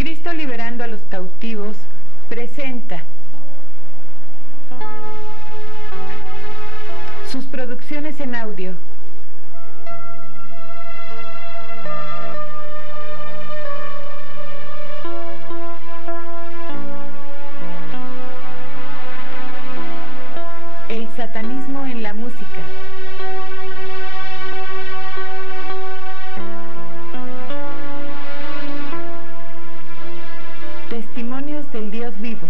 Cristo liberando a los cautivos presenta sus producciones en audio. El satanismo en la música. Testimonios del Dios vivo.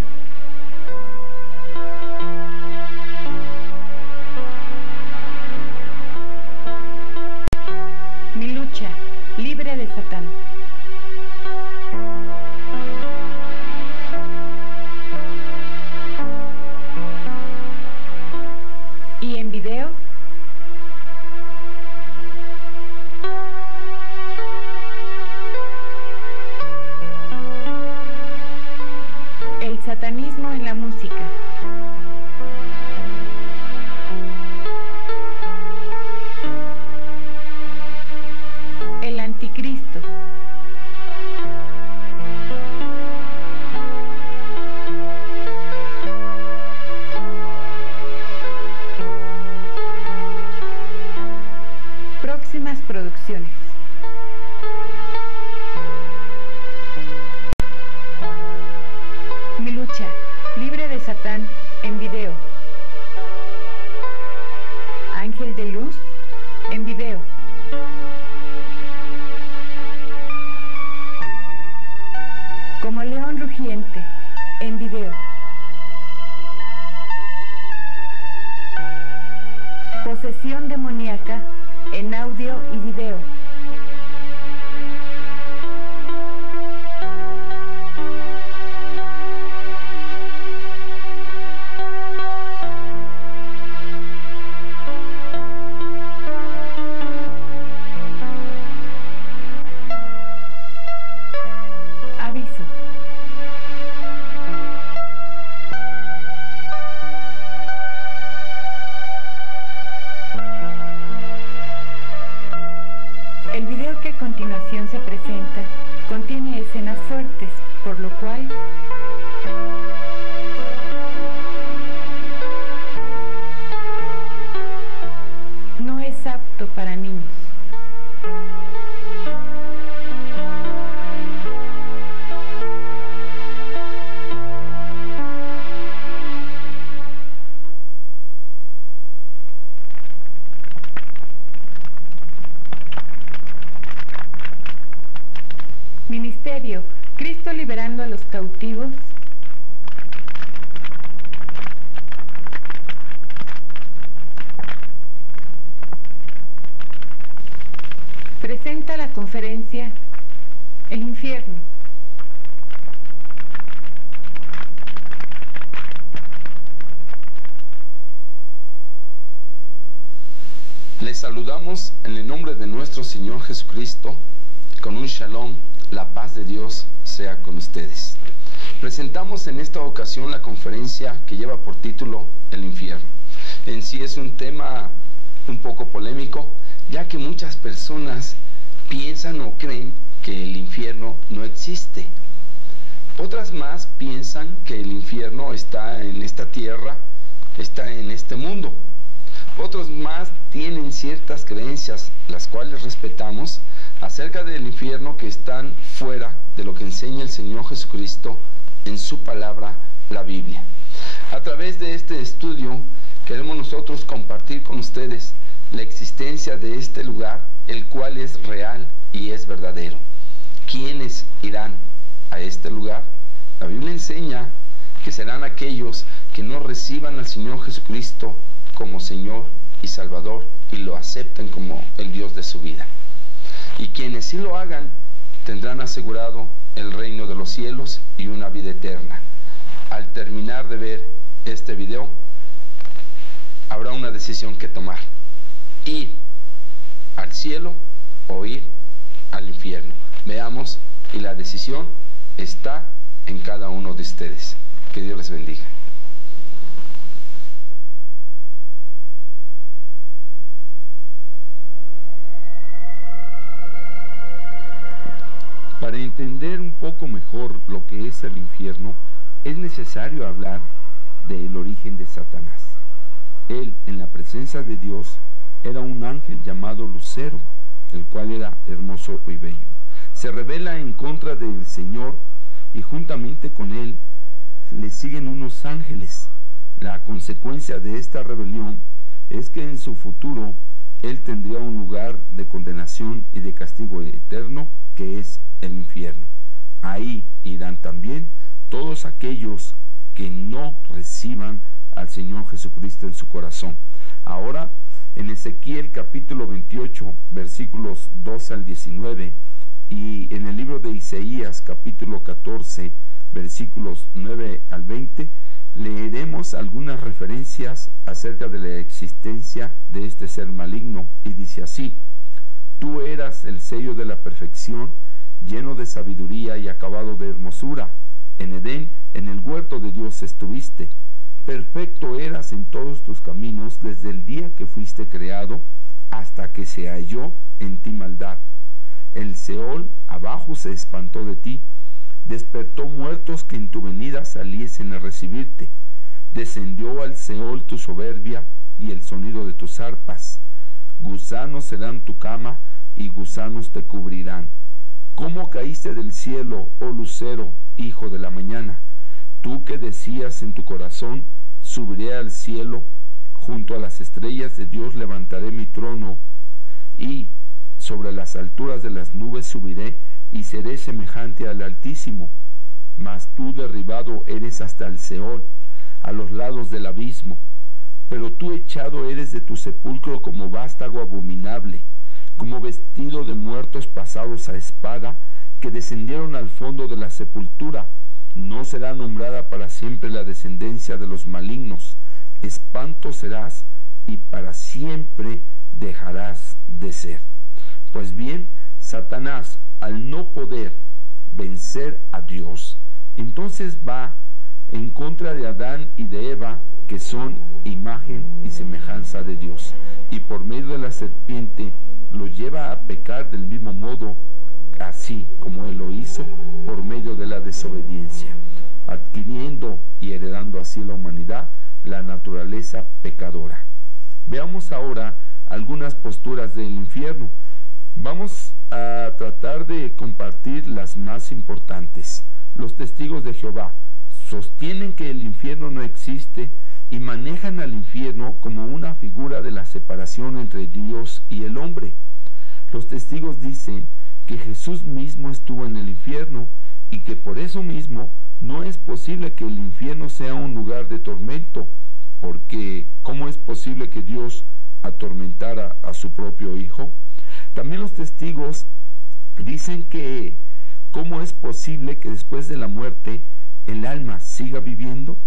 Mi lucha, libre de Satán. Y en video, el satanismo en la música. El anticristo. Próximas producciones. Mi lucha, libre de Satán, en video. Ángel de luz, en video. Como león rugiente, en video. Posesión demoníaca, en audio y video. Aviso. El video que a continuación se presenta contiene escenas fuertes, por lo cual no es apto para niños. Ministerio, Cristo liberando a los cautivos. Presenta la conferencia El infierno. Les saludamos en el nombre de nuestro Señor Jesucristo, con un shalom, la paz de Dios sea con ustedes. Presentamos en esta ocasión la conferencia que lleva por título El infierno. En sí es un tema un poco polémico, ya que muchas personas piensan o creen que el infierno no existe. Otras más piensan que el infierno está en esta tierra, está en este mundo. Otros más tienen ciertas creencias, las cuales respetamos, acerca del infierno, que están fuera de lo que enseña el Señor Jesucristo en su palabra, la Biblia. A través de este estudio queremos nosotros compartir con ustedes la existencia de este lugar, el cual es real y es verdadero. ¿Quiénes irán a este lugar? La Biblia enseña que serán aquellos que no reciban al Señor Jesucristo como Señor y Salvador y lo acepten como el Dios de su vida. Y quienes sí lo hagan tendrán asegurado el reino de los cielos y una vida eterna. Al terminar de ver este video, habrá una decisión que tomar: ir al cielo o ir al infierno. Veamos, y la decisión está en cada uno de ustedes. Que Dios les bendiga. Para entender un poco mejor lo que es el infierno, es necesario hablar del origen de Satanás. Él, en la presencia de Dios, era un ángel llamado Lucero, el cual era hermoso y bello. Se rebela en contra del Señor y juntamente con él le siguen unos ángeles. La consecuencia de esta rebelión es que en su futuro él tendría un lugar de condenación y de castigo eterno, que es el infierno. Ahí irán también todos aquellos que no reciban al Señor Jesucristo en su corazón. Ahora, en Ezequiel capítulo 28, versículos 12 al 19, y en el libro de Isaías capítulo 14, versículos 9 al 20, leeremos algunas referencias acerca de la existencia de este ser maligno, y dice así: Tú eras el sello de la perfección, lleno de sabiduría y acabado de hermosura. En Edén, en el huerto de Dios estuviste. Perfecto eras en todos tus caminos desde el día que fuiste creado hasta que se halló en ti maldad. El Seol abajo se espantó de ti. Despertó muertos que en tu venida saliesen a recibirte. Descendió al Seol tu soberbia y el sonido de tus arpas. Gusanos serán tu cama y gusanos te cubrirán. ¿Cómo caíste del cielo, oh lucero, hijo de la mañana? Tú que decías en tu corazón, subiré al cielo, junto a las estrellas de Dios levantaré mi trono, y sobre las alturas de las nubes subiré, y seré semejante al Altísimo. Mas tú derribado eres hasta el Seol, a los lados del abismo. Pero tú echado eres de tu sepulcro como vástago abominable, como vestido de muertos pasados a espada, que descendieron al fondo de la sepultura. No será nombrada para siempre la descendencia de los malignos. Espanto serás y para siempre dejarás de ser. Pues bien, Satanás, al no poder vencer a Dios, entonces va en contra de Adán y de Eva, que son imagen y semejanza de Dios, y por medio de la serpiente los lleva a pecar del mismo modo, así como él lo hizo por medio de la desobediencia, adquiriendo y heredando así la humanidad la naturaleza pecadora. Veamos ahora algunas posturas del infierno. Vamos a tratar de compartir las más importantes. Los testigos de Jehová sostienen que el infierno no existe y manejan al infierno como una figura de la separación entre Dios y el hombre. Los testigos dicen que Jesús mismo estuvo en el infierno y que por eso mismo no es posible que el infierno sea un lugar de tormento, porque ¿cómo es posible que Dios atormentara a su propio Hijo? También los testigos dicen que ¿cómo es posible que después de la muerte el alma siga viviendo?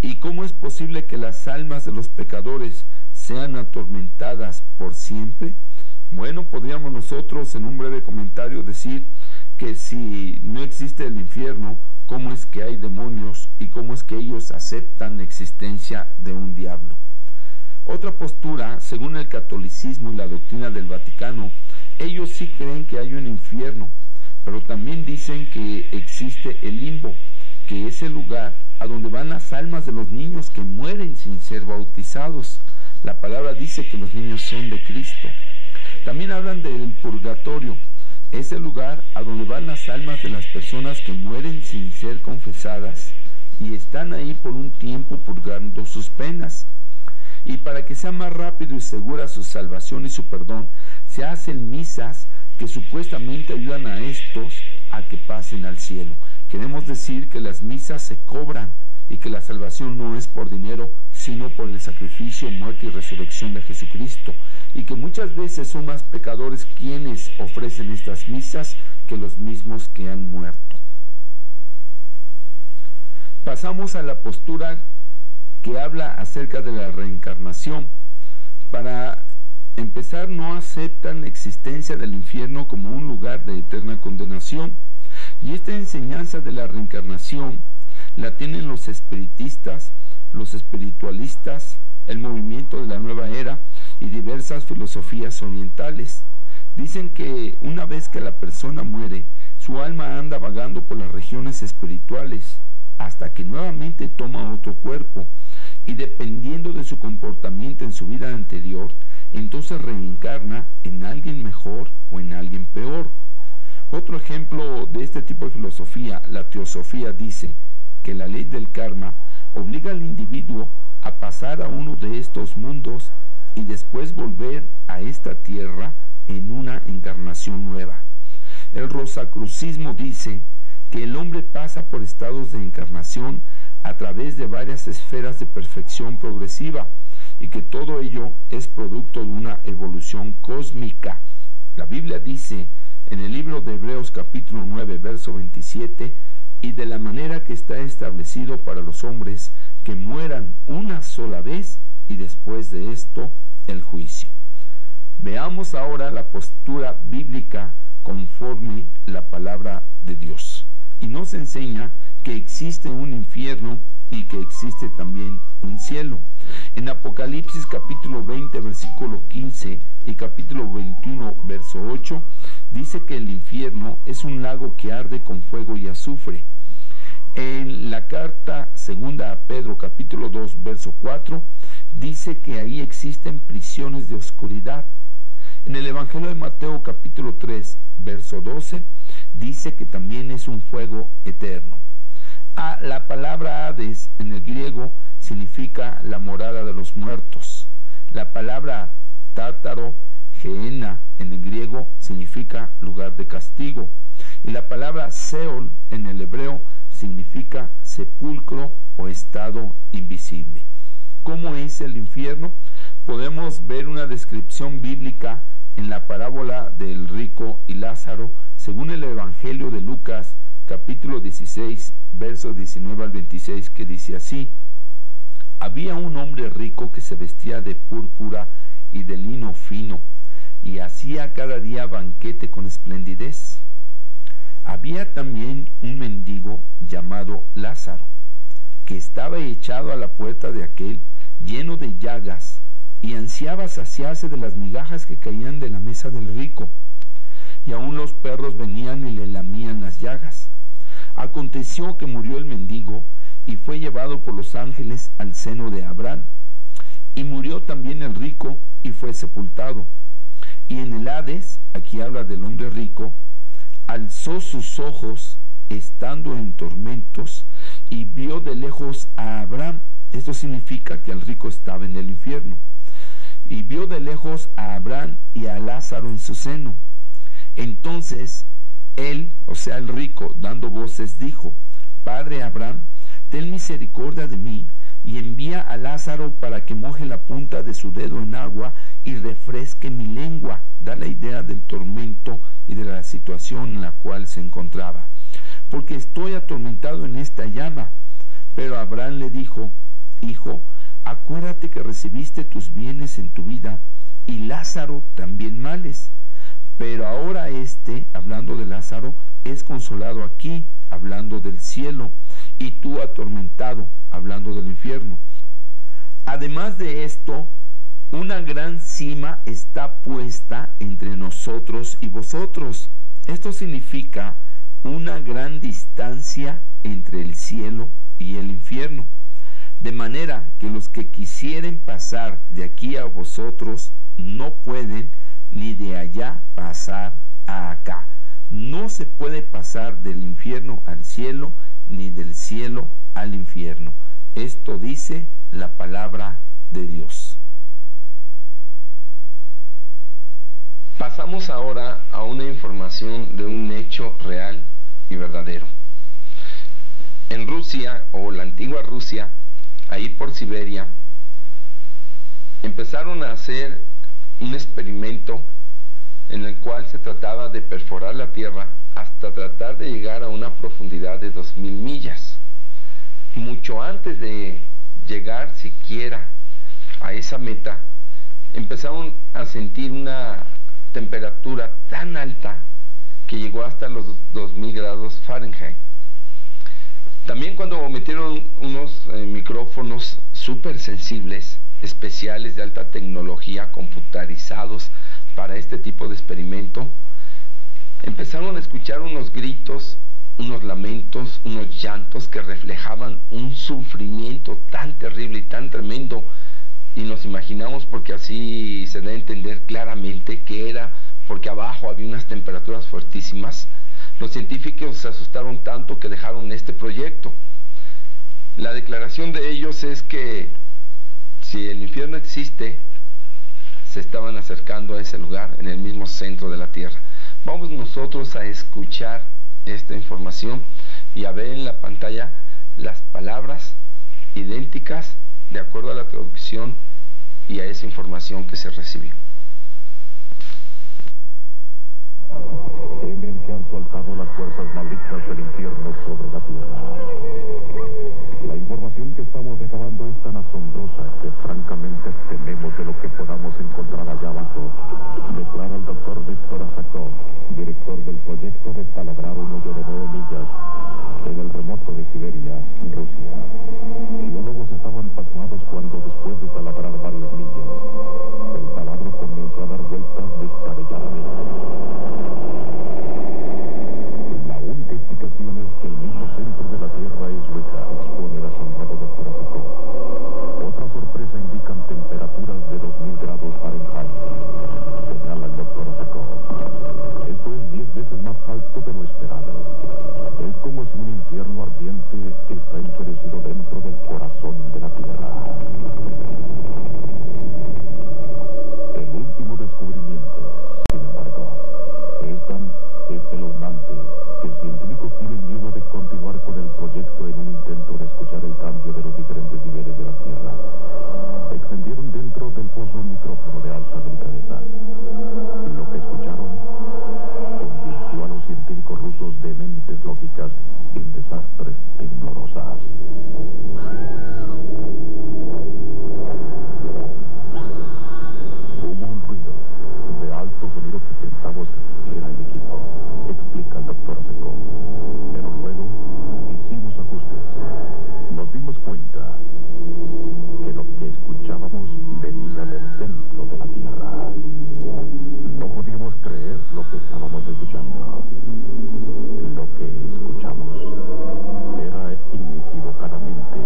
¿Y cómo es posible que las almas de los pecadores sean atormentadas por siempre? Bueno, podríamos nosotros en un breve comentario decir que si no existe el infierno, ¿cómo es que hay demonios y cómo es que ellos aceptan la existencia de un diablo? Otra postura, según el catolicismo y la doctrina del Vaticano, ellos sí creen que hay un infierno, pero también dicen que existe el limbo, que es el lugar a donde van las almas de los niños que mueren sin ser bautizados. La palabra dice que los niños son de Cristo. También hablan del purgatorio, es el lugar a donde van las almas de las personas que mueren sin ser confesadas y están ahí por un tiempo purgando sus penas. Y para que sea más rápido y segura su salvación y su perdón, se hacen misas que supuestamente ayudan a estos a que pasen al cielo. Queremos decir que las misas se cobran y que la salvación no es por dinero, sino por el sacrificio, muerte y resurrección de Jesucristo, y que muchas veces son más pecadores quienes ofrecen estas misas que los mismos que han muerto. Pasamos a la postura que habla acerca de la reencarnación. Para empezar, no aceptan la existencia del infierno como un lugar de eterna condenación, y esta enseñanza de la reencarnación la tienen los espiritistas, los espiritualistas, el movimiento de la nueva era y diversas filosofías orientales. Dicen que una vez que la persona muere, su alma anda vagando por las regiones espirituales hasta que nuevamente toma otro cuerpo y dependiendo de su comportamiento en su vida anterior, entonces reencarna en alguien mejor o en alguien peor. Otro ejemplo de este tipo de filosofía, la teosofía, dice que la ley del karma obliga al individuo a pasar a uno de estos mundos y después volver a esta tierra en una encarnación nueva. El rosacrucismo dice que el hombre pasa por estados de encarnación a través de varias esferas de perfección progresiva y que todo ello es producto de una evolución cósmica. La Biblia dice en el libro de Hebreos capítulo 9, verso 27, y de la manera que está establecido para los hombres que mueran una sola vez y después de esto el juicio. Veamos ahora la postura bíblica conforme la palabra de Dios. Y nos enseña que existe un infierno y que existe también un cielo. En Apocalipsis capítulo 20 versículo 15 y capítulo 21 verso 8 dice que el infierno es un lago que arde con fuego y azufre. En la carta segunda a Pedro capítulo 2 verso 4 dice que ahí existen prisiones de oscuridad. En el Evangelio de Mateo capítulo 3 verso 12 dice que también es un fuego eterno. La palabra Hades en el griego significa la morada de los muertos. La palabra Tártaro, Gehenna en el griego significa lugar de castigo. Y la palabra Seol en el hebreo significa sepulcro o estado invisible. ¿Cómo es el infierno? Podemos ver una descripción bíblica en la parábola del rico y Lázaro, según el Evangelio de Lucas, capítulo 16, versos 19 al 26, que dice así: había un hombre rico que se vestía de púrpura y de lino fino, y hacía cada día banquete con esplendidez. Había también un mendigo llamado Lázaro, que estaba echado a la puerta de aquel, lleno de llagas, y ansiaba saciarse de las migajas que caían de la mesa del rico, y aún los perros venían y le lamían las llagas. Aconteció que murió el mendigo y fue llevado por los ángeles al seno de Abraham. Y murió también el rico y fue sepultado. Y en el Hades, aquí habla del hombre rico, alzó sus ojos estando en tormentos y vio de lejos a Abraham. Esto significa que el rico estaba en el infierno. Y vio de lejos a Abraham y a Lázaro en su seno. Entonces él, o sea el rico, dando voces, dijo: Padre Abraham, ten misericordia de mí y envía a Lázaro para que moje la punta de su dedo en agua y refresque mi lengua. Da la idea del tormento y de la situación en la cual se encontraba. Porque estoy atormentado en esta llama. Pero Abraham le dijo: Hijo, acuérdate que recibiste tus bienes en tu vida y Lázaro también males. Pero ahora hablando de Lázaro, es consolado aquí, hablando del cielo, y tú atormentado, hablando del infierno. Además de esto, una gran cima está puesta entre nosotros y vosotros. Esto significa una gran distancia entre el cielo y el infierno. De manera que los que quisieren pasar de aquí a vosotros no pueden, ni de allá pasar a acá. No se puede pasar del infierno al cielo, ni del cielo al infierno. Esto dice la palabra de Dios. Pasamos ahora a una información de un hecho real y verdadero. En Rusia, o la antigua Rusia, ahí por Siberia, empezaron a hacer un experimento en el cual se trataba de perforar la tierra hasta tratar de llegar a una profundidad de 2000 millas. Mucho antes de llegar siquiera a esa meta, empezaron a sentir una temperatura tan alta que llegó hasta los 2000 grados Fahrenheit. También cuando metieron unos micrófonos súper sensibles, especiales de alta tecnología, computarizados para este tipo de experimento, empezaron a escuchar unos gritos, unos lamentos, unos llantos que reflejaban un sufrimiento tan terrible y tan tremendo, y nos imaginamos, porque así se da a entender claramente, que era porque abajo había unas temperaturas fuertísimas. Los científicos se asustaron tanto que dejaron este proyecto. La declaración de ellos es que si el infierno existe, se estaban acercando a ese lugar en el mismo centro de la Tierra. Vamos nosotros a escuchar esta información y a ver en la pantalla las palabras idénticas de acuerdo a la traducción y a esa información que se recibió. Temen que han soltado las fuerzas malignas del infierno sobre la tierra. La información que estamos recabando es tan asombrosa que francamente tememos de lo que podamos encontrar allá abajo, declara el doctor Víctor Azakov, director del proyecto de taladrar un hoyo de 9 millas en el remoto de Siberia, Rusia. Biólogos estaban pasmados cuando, después de taladrar varias millas, el taladro comenzó a dar vueltas descabelladamente. La única explicación es que el mismo centro de la Tierra es hueca, expone el asombrado doctor Azakov. Otra sorpresa indican temperaturas de 2000 grados Fahrenheit, señala el doctor Azakov. Esto es 10 veces más alto de lo esperado. Es como si un infierno ardiente está enfurecido dentro del corazón de la Tierra. El último descubrimiento, sin embargo, es tan espeluznante que científicos tienen miedo de continuar con el proyecto en un intento de escuchar el cambio de los diferentes niveles de la Tierra. Extendieron dentro del pozo un micrófono de alta delicadeza. Lo que escucharon convirtió a los científicos rusos de mentes lógicas en desastres temblorosas. Hubo un ruido de alto sonido que pensamos era el equipo, explica el doctor Azakov. Pero luego hicimos ajustes. Nos dimos cuenta que lo que escuchábamos venía del centro de la Tierra. No podíamos creer lo que estábamos escuchando. Lo que escuchamos era inequívocamente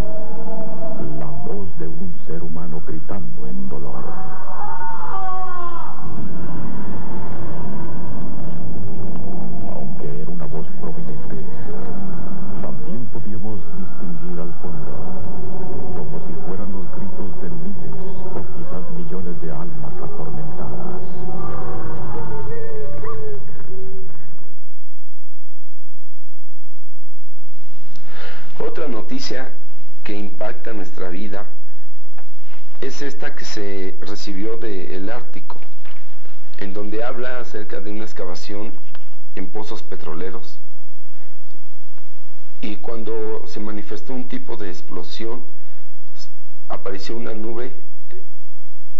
la voz de un ser humano gritando en dolor. Aunque era una voz prominente, también podíamos distinguir al fondo, como si fueran los gritos de miles o quizás millones de almas atormentadas. Otra noticia que impacta nuestra vida es esta que se recibió del Ártico, en donde habla acerca de una excavación en pozos petroleros, y cuando se manifestó un tipo de explosión, apareció una nube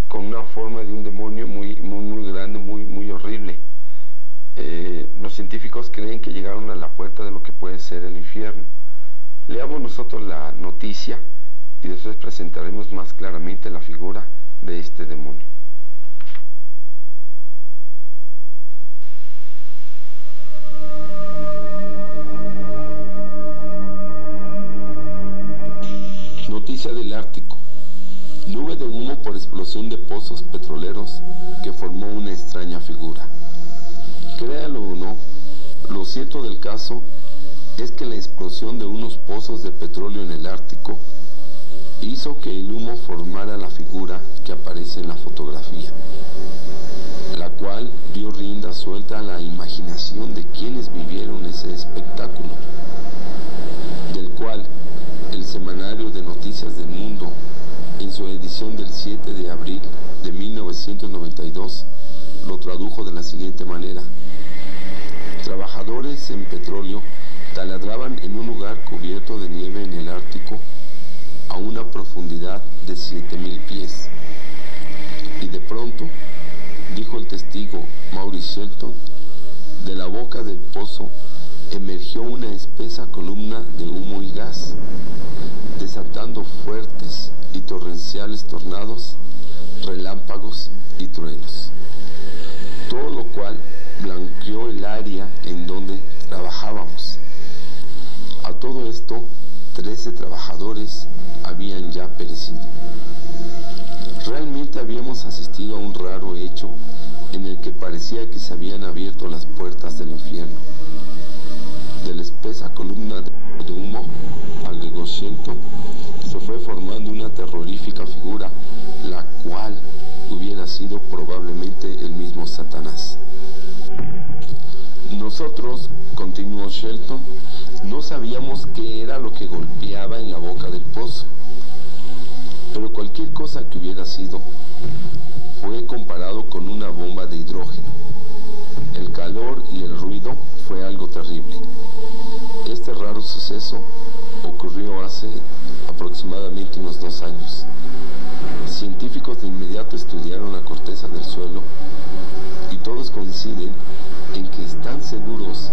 con una forma de un demonio muy grande, muy horrible. Los científicos creen que llegaron a la puerta de lo que puede ser el infierno. Leamos nosotros la noticia y después presentaremos más claramente la figura de este demonio. Noticia del Ártico. Nube de humo por explosión de pozos petroleros que formó una extraña figura. Créalo o no, lo cierto del caso es que la explosión de unos pozos de petróleo en el Ártico hizo que el humo formara la figura que aparece en la fotografía, la cual dio rienda suelta a la imaginación de quienes vivieron ese espectáculo, del cual el Semanario de Noticias del Mundo, en su edición del 7 de abril de 1992, lo tradujo de la siguiente manera: trabajadores en petróleo taladraban en un lugar cubierto de nieve en el Ártico a una profundidad de 7000 pies. Y de pronto, dijo el testigo Maurice Shelton, de la boca del pozo emergió una espesa columna de humo y gas, desatando fuertes y torrenciales tornados, relámpagos y truenos. Todo lo cual blanqueó el área en donde trabajábamos. A todo esto, 13 trabajadores habían ya perecido. Realmente habíamos asistido a un raro hecho en el que parecía que se habían abierto las puertas del infierno. De la espesa columna de humo, agregó Shelton, se fue formando una terrorífica figura, la cual hubiera sido probablemente el mismo Satanás. Nosotros, continuó Shelton, no sabíamos qué era lo que golpeaba en la boca del pozo, pero cualquier cosa que hubiera sido fue comparado con una bomba de hidrógeno. El calor y el ruido fue algo terrible. Este raro suceso ocurrió hace aproximadamente unos 2 años. Científicos de inmediato estudiaron la corteza del suelo y todos coinciden en que están seguros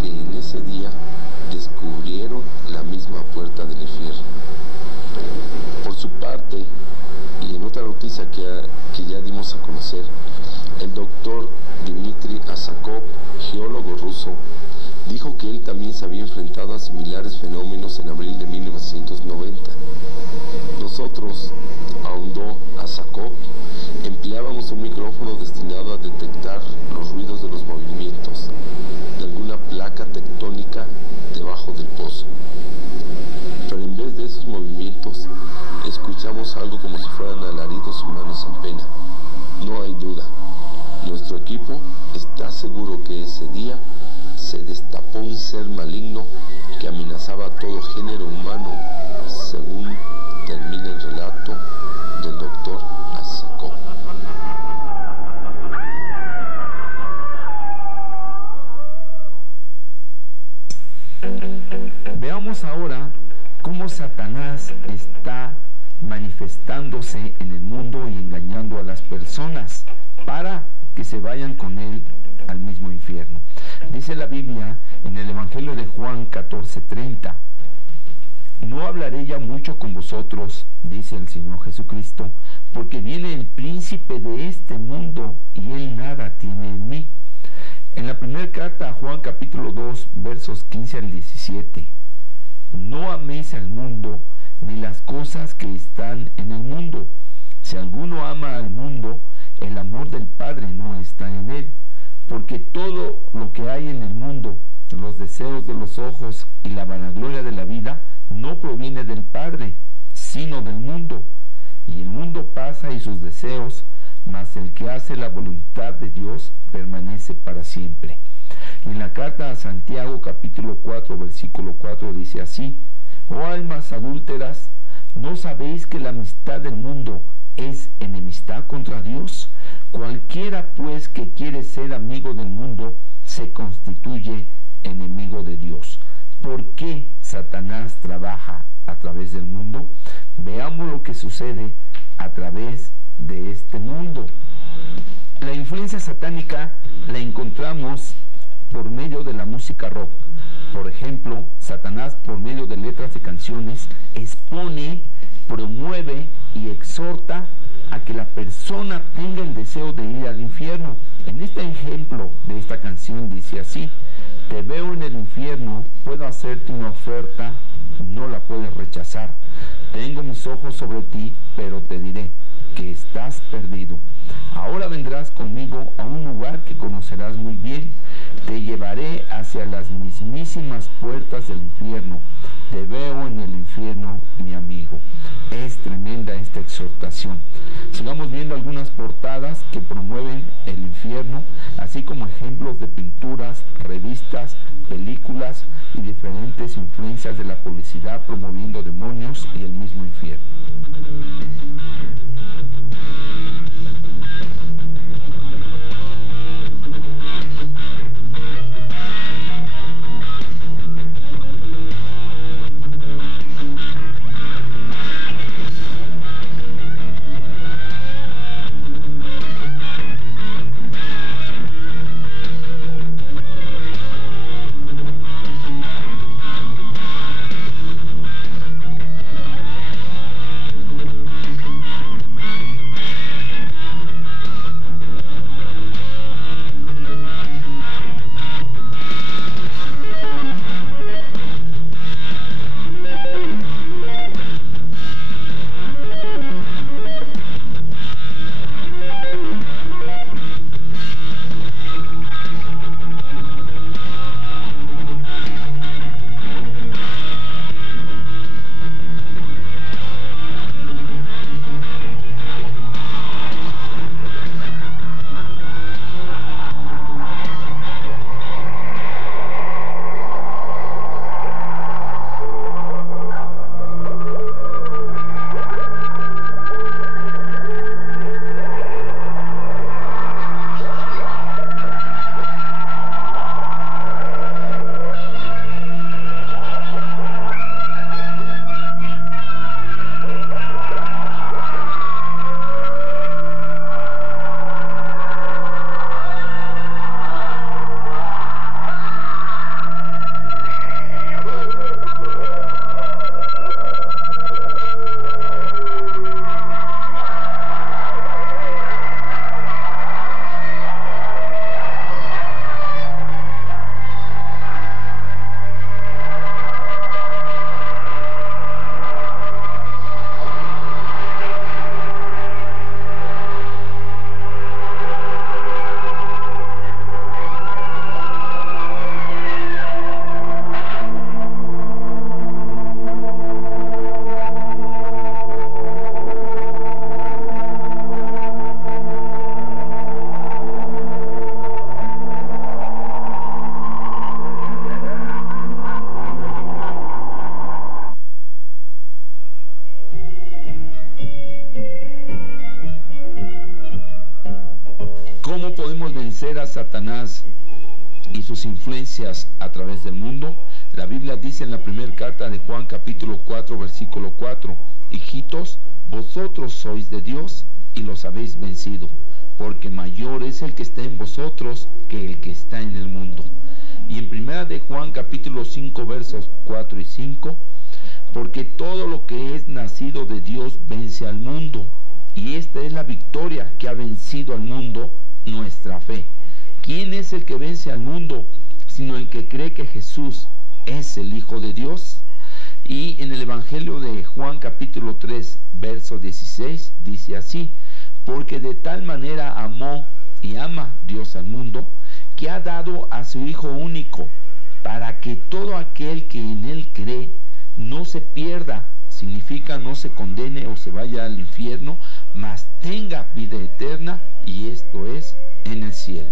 que en ese día descubrieron la misma puerta del infierno. Por su parte, y en otra noticia que ya dimos a conocer, el doctor Dmitry Asakov, geólogo ruso, dijo que él también se había enfrentado a similares fenómenos en abril de 1990. Nosotros, ahondó Asakov, empleábamos un micrófono destinado a detectar los ruidos de los movimientos de alguna placa tectónica debajo del pozo. Pero en vez de esos movimientos, escuchamos algo como si fueran alaridos humanos en pena. No hay duda, nuestro equipo está seguro que ese día se destapó un ser maligno que amenazaba a todo género humano, según termina el relato del doctor Asakov. Veamos ahora cómo Satanás está manifestándose en el mundo y engañando a las personas para que se vayan con él al mismo infierno. Dice la Biblia en el Evangelio de Juan 14:30: no hablaré ya mucho con vosotros, dice el Señor Jesucristo, porque viene el príncipe de este mundo y él nada tiene en mí. En la primera carta a Juan capítulo 2, versos 15 al 17: no améis al mundo ni las cosas que están en el mundo. Si alguno ama al mundo, el amor del Padre no está en él, porque todo lo que hay en el mundo, los deseos de los ojos y la vanagloria de la vida, no proviene del Padre, sino del mundo. Y el mundo pasa y sus deseos, mas el que hace la voluntad de Dios permanece para siempre. Y en la carta a Santiago capítulo 4 versículo 4 dice así: oh almas adúlteras, ¿no sabéis que la amistad del mundo es enemistad contra Dios? Cualquiera pues que quiere ser amigo del mundo se constituye enemigo de Dios. ¿Por qué Satanás trabaja a través del mundo? Veamos lo que sucede a través de este mundo. La influencia satánica la encontramos por medio de la música rock. Por ejemplo, Satanás, por medio de letras de canciones, expone, promueve y exhorta a que la persona tenga el deseo de ir al infierno. En este ejemplo de esta canción dice así: te veo en el infierno, puedo hacerte una oferta, no la puedes rechazar. Tengo mis ojos sobre ti, pero te diré que estás perdido. Ahora vendrás conmigo a un lugar que conocerás muy bien. Te llevaré hacia las mismísimas puertas del infierno. Te veo en el infierno, mi amigo. Es tremenda esta exhortación. Sigamos viendo algunas portadas que promueven el infierno, así como ejemplos de pinturas, revistas, películas y diferentes influencias de la publicidad promoviendo demonios y el mismo infierno. podemos vencer a Satanás y sus influencias a través del mundo? La Biblia dice en la primera carta de Juan capítulo 4 versículo 4: hijitos, vosotros sois de Dios y los habéis vencido, porque mayor es el que está en vosotros que el que está en el mundo. Y en primera de Juan capítulo 5 versos 4 y 5: porque todo lo que es nacido de Dios vence al mundo, y esta es la victoria que ha vencido al mundo, nuestra fe. ¿Quién es el que vence al mundo sino el que cree que Jesús es el Hijo de Dios? Y en el Evangelio de Juan capítulo 3 verso 16 dice así: porque de tal manera amó y ama Dios al mundo, que ha dado a su Hijo único, para que todo aquel que en él cree no se pierda, significa no se condene o se vaya al infierno, mas tenga vida eterna, y esto es en el cielo.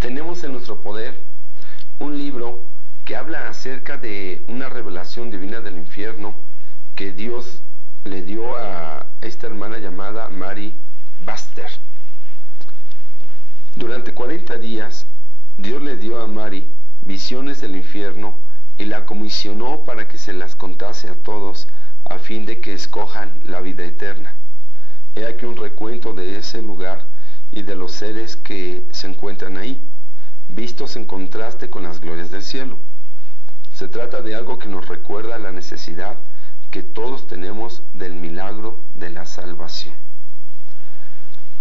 Tenemos en nuestro poder un libro que habla acerca de una revelación divina del infierno que Dios le dio a esta hermana llamada Mary Baster. Durante 40 días, Dios le dio a Mary visiones del infierno y la comisionó para que se las contase a todos a fin de que escojan la vida eterna. He aquí un recuento de ese lugar y de los seres que se encuentran ahí, vistos en contraste con las glorias del cielo. Se trata de algo que nos recuerda la necesidad que todos tenemos del milagro de la salvación.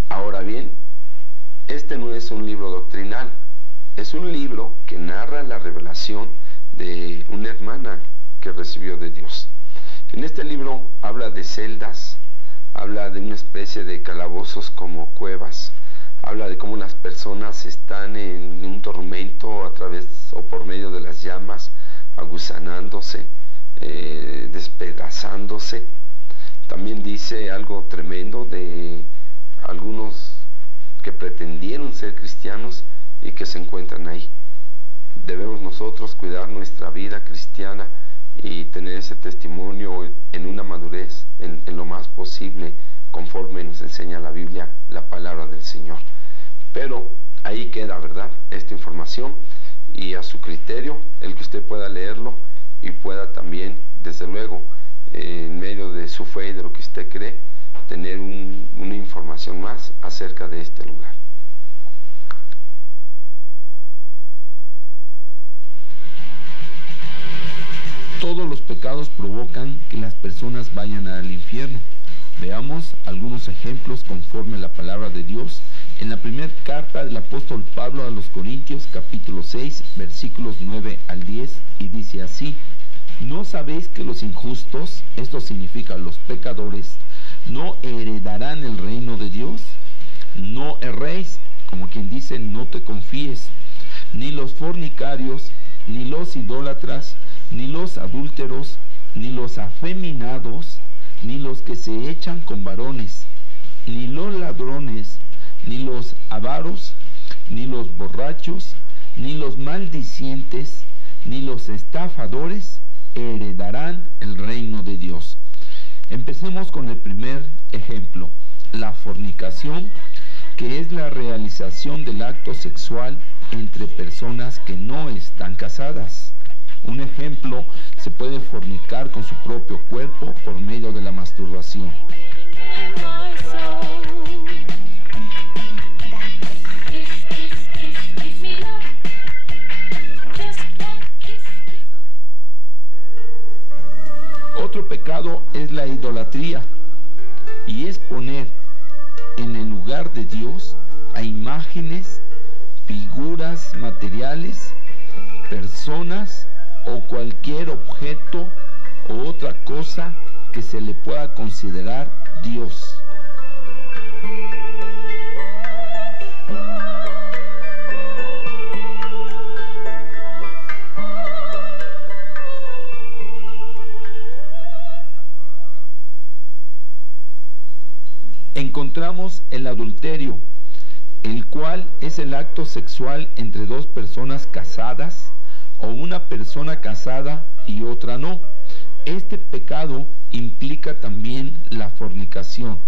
Ahora bien, este no es un libro doctrinal, es un libro que narra la revelación de una hermana que recibió de Dios. En este libro habla de celdas, habla de una especie de calabozos como cuevas, habla de cómo las personas están en un tormento a través o por medio de las llamas, aguzanándose, despedazándose. También dice algo tremendo de algunos que pretendieron ser cristianos y que se encuentran ahí. Debemos nosotros cuidar nuestra vida cristiana y tener ese testimonio en una madurez, en lo más posible, conforme nos enseña la Biblia, la palabra del Señor. Pero ahí queda, ¿verdad?, esta información, y a su criterio, el que usted pueda leerlo y pueda también, desde luego, en medio de su fe y de lo que usted cree, tener una información más acerca de este lugar. Todos los pecados provocan que las personas vayan al infierno. Veamos algunos ejemplos conforme a la palabra de Dios en la primera carta del apóstol Pablo a los Corintios capítulo 6 versículos 9 al 10, y dice así: ¿no sabéis que los injustos, esto significa los pecadores, no heredarán el reino de Dios? No erréis, como quien dice, no te confíes, ni los fornicarios, ni los idólatras, ni los adúlteros, ni los afeminados, ni los que se echan con varones, ni los ladrones, ni los avaros, ni los borrachos, ni los maldicientes, ni los estafadores heredarán el reino de Dios. Empecemos con el primer ejemplo, la fornicación, que es la realización del acto sexual entre personas que no están casadas. Un ejemplo, se puede fornicar con su propio cuerpo por medio de la masturbación. Otro pecado es la idolatría, y es poner en el lugar de Dios a imágenes, figuras materiales, personas o cualquier objeto o otra cosa que se le pueda considerar Dios. Encontramos el adulterio, el cual es el acto sexual entre dos personas casadas o una persona casada y otra no. Este pecado implica también la fornicación.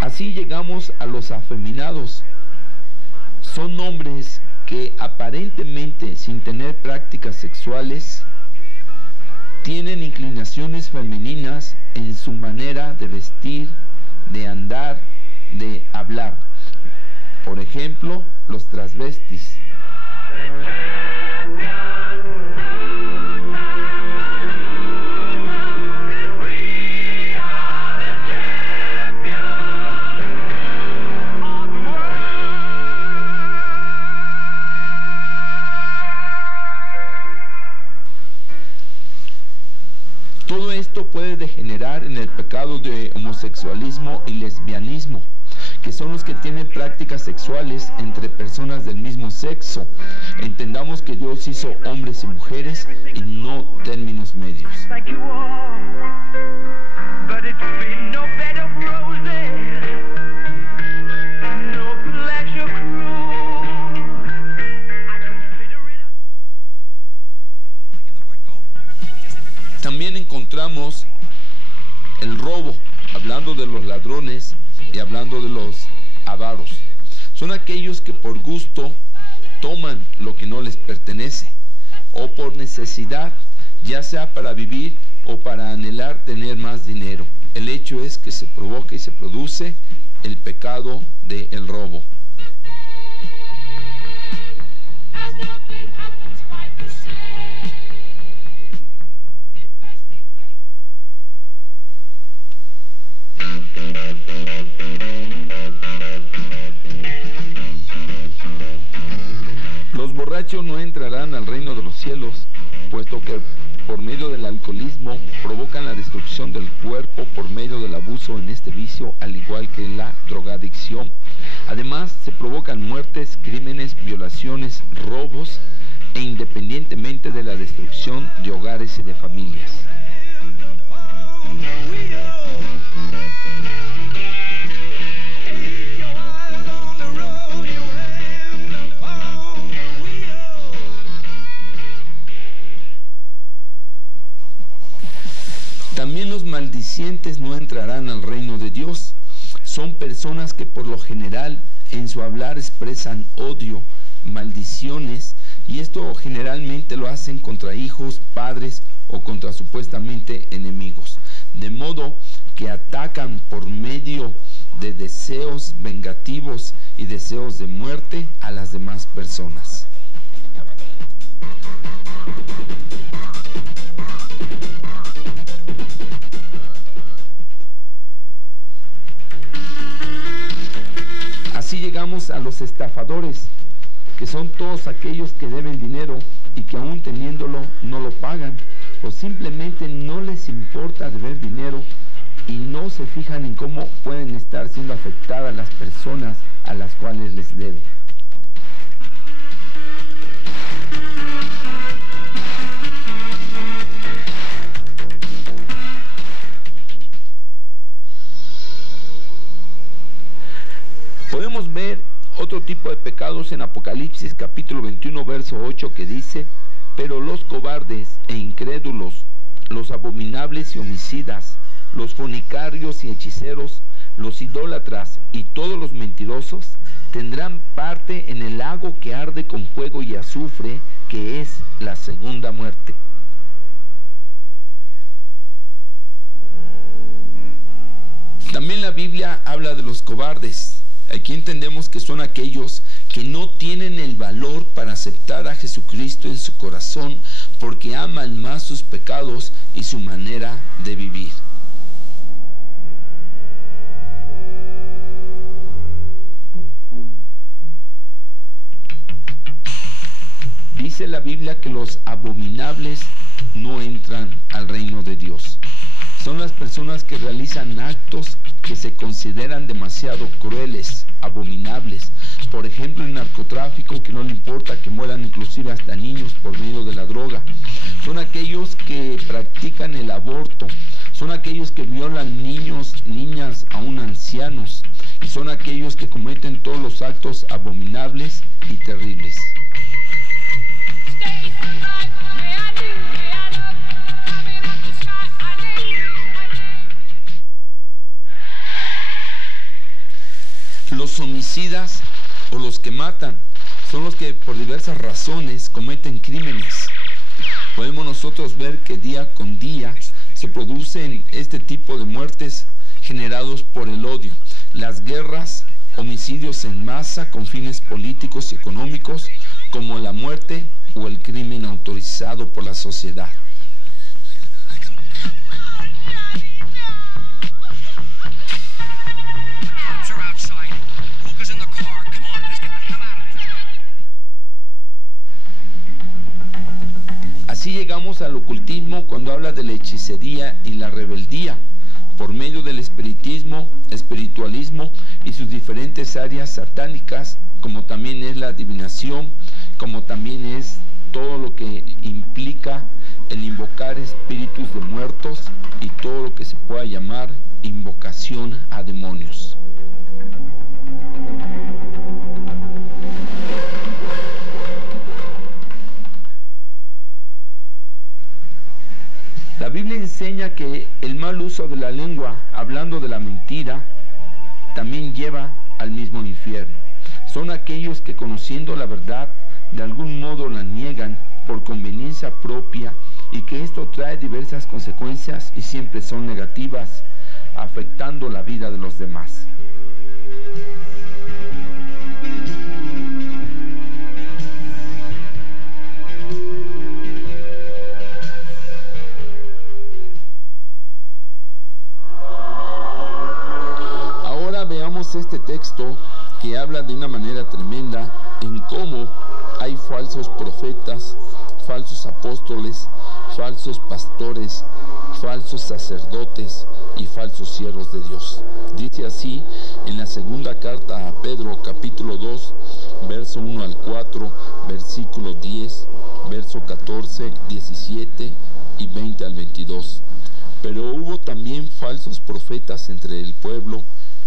Así llegamos a los afeminados. Son hombres que aparentemente, sin tener prácticas sexuales, tienen inclinaciones femeninas en su manera de vestir, de andar, de hablar. Por ejemplo, los transvestis. Todo esto puede degenerar en el pecado de homosexualismo y lesbianismo, que son los que tienen prácticas sexuales entre personas del mismo sexo. Entendamos que Dios hizo hombres y mujeres y no términos medios. También encontramos el robo, hablando de los ladrones y hablando de los avaros. Son aquellos que por gusto toman lo que no les pertenece, o por necesidad, ya sea para vivir o para anhelar tener más dinero. El hecho es que se provoca y se produce el pecado del robo. Los borrachos no entrarán al reino de los cielos, puesto que por medio del alcoholismo provocan la destrucción del cuerpo por medio del abuso en este vicio, al igual que en la drogadicción. Además, se provocan muertes, crímenes, violaciones, robos, e independientemente de la destrucción de hogares y de familias. También los maldicientes no entrarán al reino de Dios. Son personas que por lo general en su hablar expresan odio, maldiciones, y esto generalmente lo hacen contra hijos, padres o contra supuestamente enemigos. De modo que atacan por medio de deseos vengativos y deseos de muerte a las demás personas. Así llegamos a los estafadores, que son todos aquellos que deben dinero y que aún teniéndolo no lo pagan, o simplemente no les importa deber dinero y no se fijan en cómo pueden estar siendo afectadas las personas a las cuales les deben. Podemos ver otro tipo de pecados en Apocalipsis capítulo 21 verso 8 que dice: pero los cobardes e incrédulos, los abominables y homicidas, los fornicarios y hechiceros, los idólatras y todos los mentirosos tendrán parte en el lago que arde con fuego y azufre, que es la segunda muerte. También la Biblia habla de los cobardes. Aquí entendemos que son aquellos que no tienen el valor para aceptar a Jesucristo en su corazón porque aman más sus pecados y su manera de vivir. Dice la Biblia que los abominables no entran al reino de Dios. Son las personas que realizan actos que se consideran demasiado crueles, abominables, Por ejemplo, el narcotráfico, que no le importa que mueran inclusive hasta niños por medio de la droga. Son aquellos que practican el aborto. Son aquellos que violan niños, niñas, aún ancianos. Y son aquellos que cometen todos los actos abominables y terribles. Los homicidas o los que matan son los que por diversas razones cometen crímenes. Podemos nosotros ver que día con día se producen este tipo de muertes generados por el odio. Las guerras, homicidios en masa con fines políticos y económicos, como la muerte o el crimen autorizado por la sociedad. Así llegamos al ocultismo cuando habla de la hechicería y la rebeldía, por medio del espiritismo, espiritualismo y sus diferentes áreas satánicas, como también es la adivinación, como también es todo lo que implica el invocar espíritus de muertos y todo lo que se pueda llamar invocación a demonios. La Biblia enseña que el mal uso de la lengua, hablando de la mentira, también lleva al mismo infierno. Son aquellos que, conociendo la verdad, de algún modo la niegan por conveniencia propia, y que esto trae diversas consecuencias y siempre son negativas, afectando la vida de los demás. Este texto que habla de una manera tremenda en cómo hay falsos profetas, falsos apóstoles, falsos pastores, falsos sacerdotes y falsos siervos de Dios. Dice así en la segunda carta a Pedro, capítulo 2, verso 1 al 4, versículo 10, verso 14, 17 y 20 al 22. Pero hubo también falsos profetas entre el pueblo,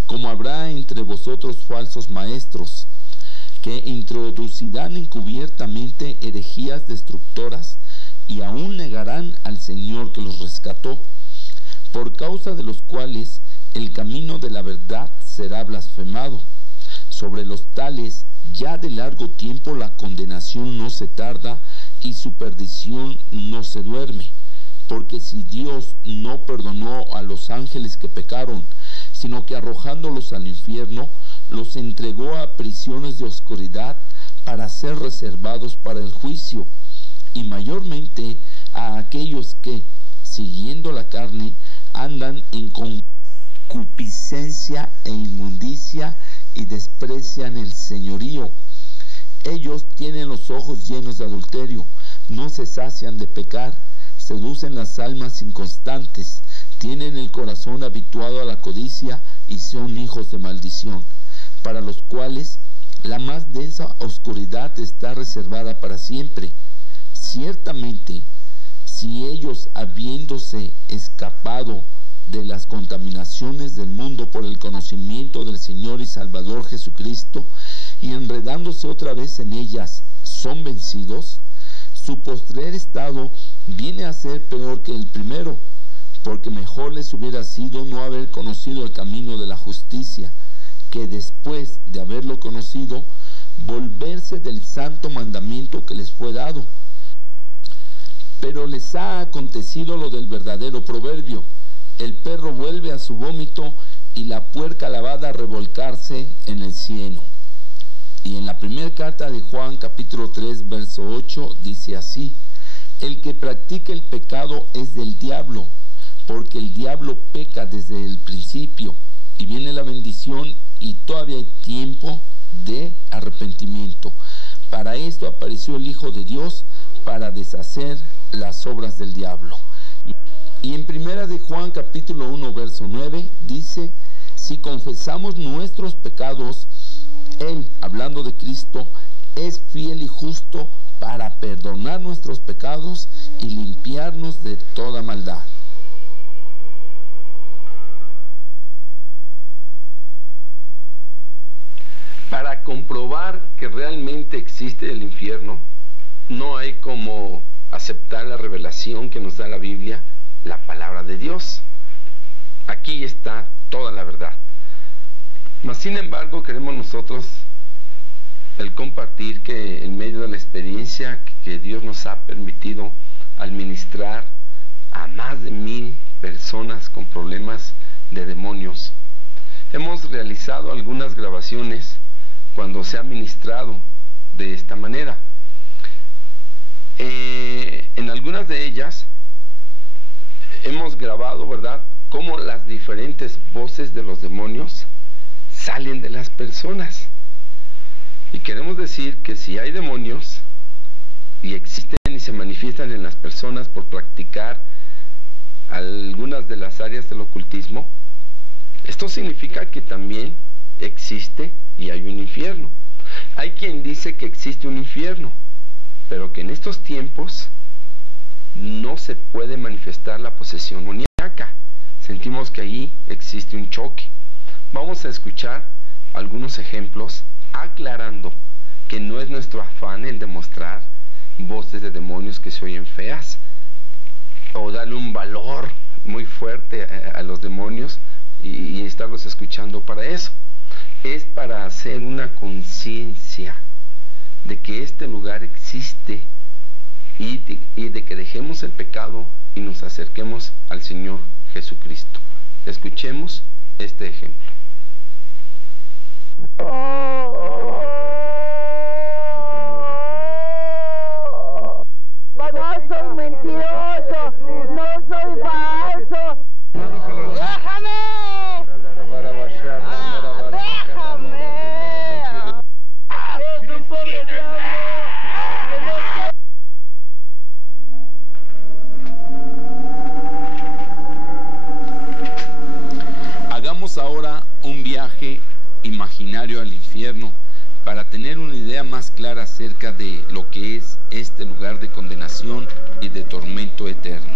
como habrá entre vosotros falsos maestros, que introducirán encubiertamente herejías destructoras y aún negarán al Señor que los rescató, por causa de los cuales el camino de la verdad será blasfemado. Sobre los tales ya de largo tiempo la condenación no se tarda y su perdición no se duerme, porque si Dios no perdonó a los ángeles que pecaron, sino que arrojándolos al infierno, los entregó a prisiones de oscuridad para ser reservados para el juicio, y mayormente a aquellos que, siguiendo la carne, andan en concupiscencia e inmundicia y desprecian el señorío. Ellos tienen los ojos llenos de adulterio, no se sacian de pecar, seducen las almas inconstantes, tienen el corazón habituado a la codicia y son hijos de maldición, para los cuales la más densa oscuridad está reservada para siempre. Ciertamente, si ellos, habiéndose escapado de las contaminaciones del mundo por el conocimiento del Señor y Salvador Jesucristo, y enredándose otra vez en ellas, son vencidos, su postrer estado viene a ser peor que el primero, porque mejor les hubiera sido no haber conocido el camino de la justicia, que después de haberlo conocido, volverse del santo mandamiento que les fue dado. Pero les ha acontecido lo del verdadero proverbio: el perro vuelve a su vómito y la puerca lavada a revolcarse en el cieno. Y en la primera carta de Juan, capítulo 3, verso 8, dice así: el que practica el pecado es del diablo, porque el diablo peca desde el principio, y viene la bendición y todavía hay tiempo de arrepentimiento. Para esto apareció el Hijo de Dios, para deshacer las obras del diablo. Y en primera de Juan capítulo 1 verso 9 dice: si confesamos nuestros pecados, Él, hablando de Cristo, es fiel y justo para perdonar nuestros pecados y limpiarnos de toda maldad. Para comprobar que realmente existe el infierno, no hay como aceptar la revelación que nos da la Biblia, la palabra de Dios. Aquí está toda la verdad. Mas sin embargo, queremos nosotros el compartir que en medio de la experiencia que Dios nos ha permitido al ministrar a más de 1000 personas con problemas de demonios, hemos realizado algunas grabaciones cuando se ha ministrado de esta manera. En algunas de ellas hemos grabado, ¿verdad?, cómo las diferentes voces de los demonios salen de las personas. Y queremos decir que si hay demonios y existen y se manifiestan en las personas por practicar algunas de las áreas del ocultismo, esto significa que también existe y hay un infierno. Hay quien dice que existe un infierno, pero que en estos tiempos no se puede manifestar la posesión demoníaca. Sentimos que ahí existe un choque. Vamos a escuchar algunos ejemplos aclarando que no es nuestro afán el demostrar voces de demonios que se oyen feas o darle un valor muy fuerte a los demonios y estarlos escuchando para eso. Es para hacer una conciencia de que este lugar existe y de que dejemos el pecado y nos acerquemos al Señor Jesucristo. Escuchemos este ejemplo. No soy mentiroso, no soy falso. ¡Déjame! Hagamos ahora un viaje imaginario al infierno para tener una idea más clara acerca de lo que es este lugar de condenación y de tormento eterno.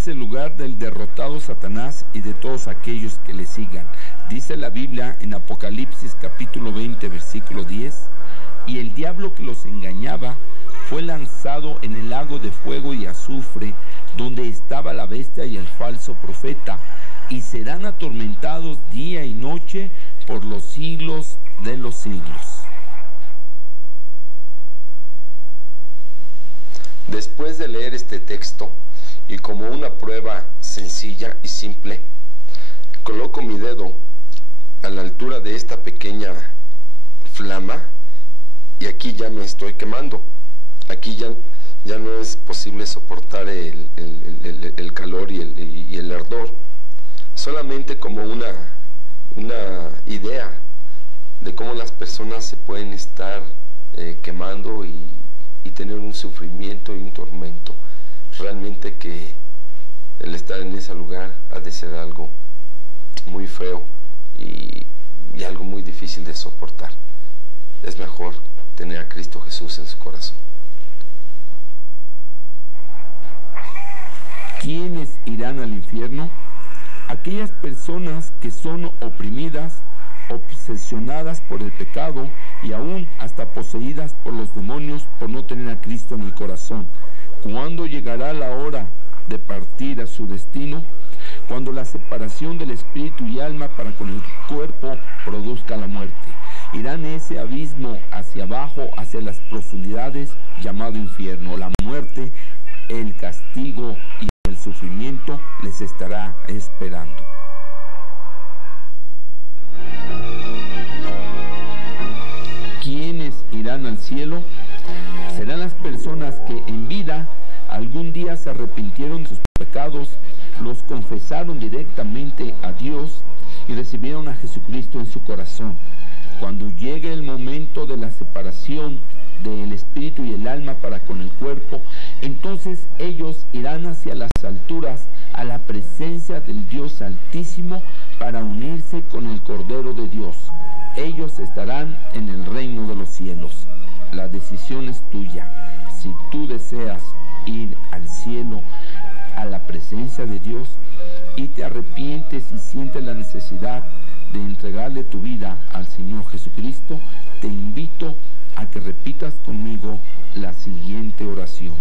es el lugar del derrotado Satanás y de todos aquellos que le sigan. Dice la Biblia en Apocalipsis capítulo 20, versículo 10, y el diablo que los engañaba fue lanzado en el lago de fuego y azufre, donde estaba la bestia y el falso profeta, y serán atormentados día y noche por los siglos de los siglos. Después de leer este texto, y como una prueba sencilla y simple, coloco mi dedo a la altura de esta pequeña flama y aquí ya me estoy quemando. Aquí ya no es posible soportar el calor y el ardor. Solamente como una idea de cómo las personas se pueden estar quemando y tener un sufrimiento y un tormento. Realmente que el estar en ese lugar ha de ser algo muy feo y algo muy difícil de soportar. Es mejor tener a Cristo Jesús en su corazón. ¿Quiénes irán al infierno? Aquellas personas que son oprimidas, obsesionadas por el pecado y aún hasta poseídas por los demonios por no tener a Cristo en el corazón. ¿Cuándo llegará la hora de partir a su destino? Cuando la separación del espíritu y alma para con el cuerpo produzca la muerte. Irán ese abismo hacia abajo, hacia las profundidades, llamado infierno. La muerte, el castigo y el sufrimiento les estará esperando. ¿Quiénes irán al cielo? Serán las personas que en vida algún día se arrepintieron de sus pecados, los confesaron directamente a Dios y recibieron a Jesucristo en su corazón. Cuando llegue el momento de la separación del espíritu y el alma para con el cuerpo, entonces ellos irán hacia las alturas, a la presencia del Dios Altísimo, para unirse con el Cordero de Dios. Ellos estarán en el reino de los cielos. La decisión es tuya. Si tú deseas ir al cielo, a la presencia de Dios, y te arrepientes y sientes la necesidad de entregarle tu vida al Señor Jesucristo, te invito a que repitas conmigo la siguiente oración.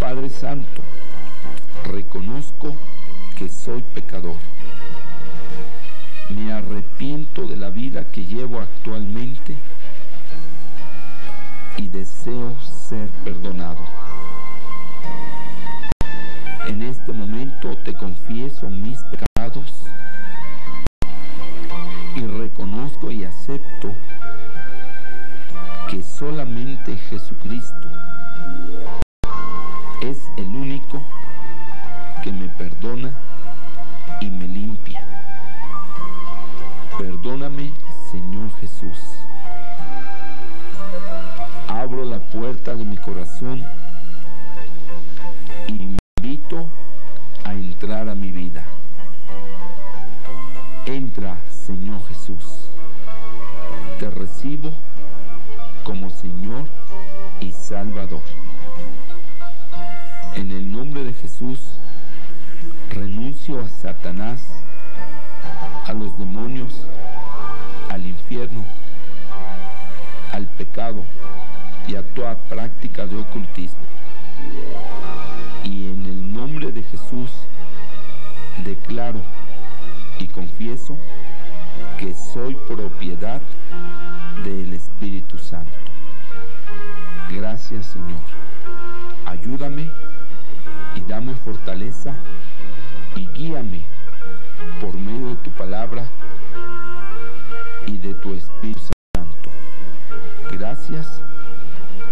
Padre Santo, reconozco que soy pecador. Me arrepiento de la vida que llevo actualmente y deseo ser perdonado. En este momento te confieso mis pecados y reconozco y acepto que solamente Jesucristo es el único que me perdona y me limpia. Perdóname, Señor Jesús. Abro la puerta de mi corazón y invito a entrar a mi vida. Entra, Señor Jesús. Te recibo como Señor y Salvador. En el nombre de Jesús, renuncio a Satanás, a los demonios, al infierno, al pecado y a toda práctica de ocultismo. Y en el nombre de Jesús declaro y confieso que soy propiedad del Espíritu Santo. Gracias, Señor. Ayúdame y dame fortaleza y guíame por medio de tu palabra y de tu Espíritu Santo. Gracias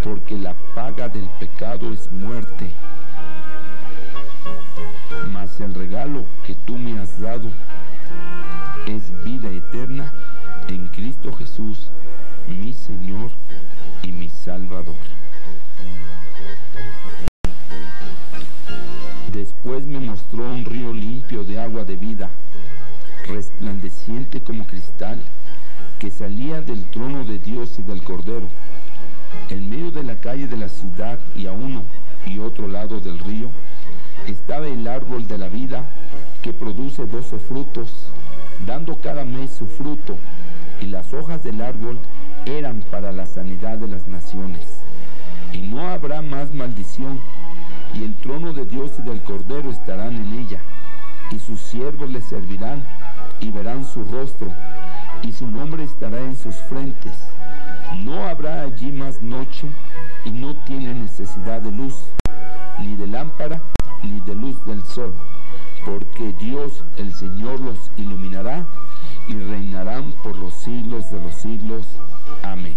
porque la paga del pecado es muerte, mas el regalo que tú me has dado es vida eterna en Cristo Jesús, mi Señor y mi Salvador. Después me mostró un río limpio de agua de vida, resplandeciente como cristal, que salía del trono de Dios y del Cordero. En medio de la calle de la ciudad y a uno y otro lado del río estaba el árbol de la vida, que produce 12 frutos, dando cada mes su fruto, y las hojas del árbol eran para la sanidad de las naciones. Y no habrá más maldición, y el trono de Dios y del Cordero estarán en ella, y sus siervos le servirán, y verán su rostro, y su nombre estará en sus frentes. No habrá allí más noche, y no tiene necesidad de luz, ni de lámpara, ni de luz del sol, porque Dios el Señor los iluminará, y reinarán por los siglos de los siglos. Amén.